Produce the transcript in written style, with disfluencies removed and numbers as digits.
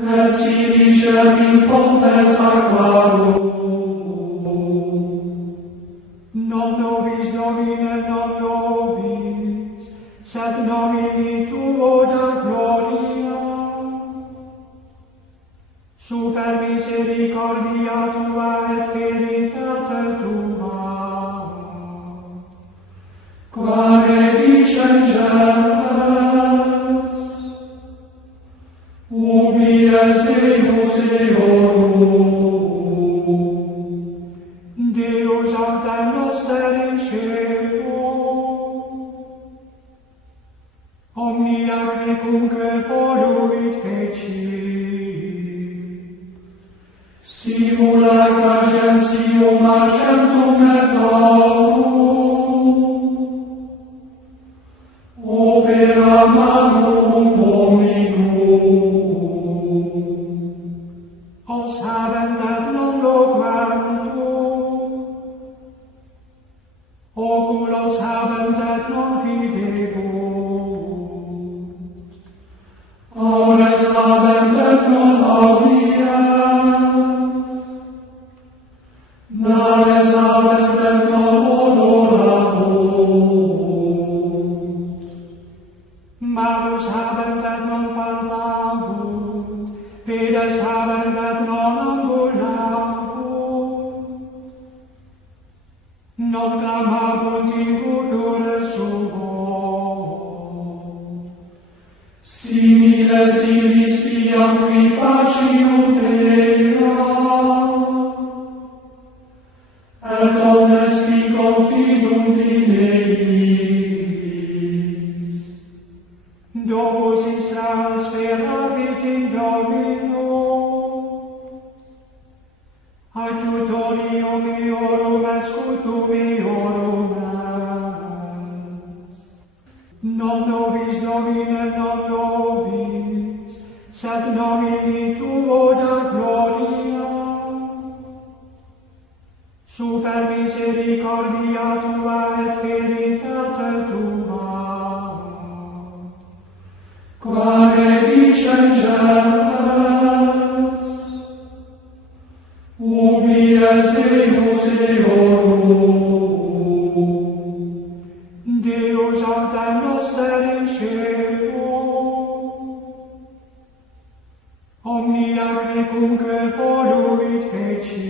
et silicem in fontes aquarum. Non nobis Domine, non nobis, sed nomini Tuo da gloria. Super misericordia Tua et veritate Tua, quare dicenges, ubi es Deus Deorum, Deus alta noster in cielo, omnia quicunque voluit feci, simulacra gentium argentum et aurum, opera manum hominum, os habent et non loquentur, oculos habent et non videbunt, aures habent et non audient, naves habent et non odorabunt, manos habent et non palpabunt, pedes habent et non ambulabunt, non clamabunt in culture suo, similes illis fiam qui faciunt eira, et omnes qui confidunt in eis. Domus Israel speravit in Domino, adjutorium eorum et scutum eorum est. Non nobis Domine, non nobis, sed nomini Tuo da gloria. Super misericordia Tua et veritate Tua, quare dicenges, ubi es Deus Deorum, Deus alta noster in cielo, omnia quicunque voluit feci,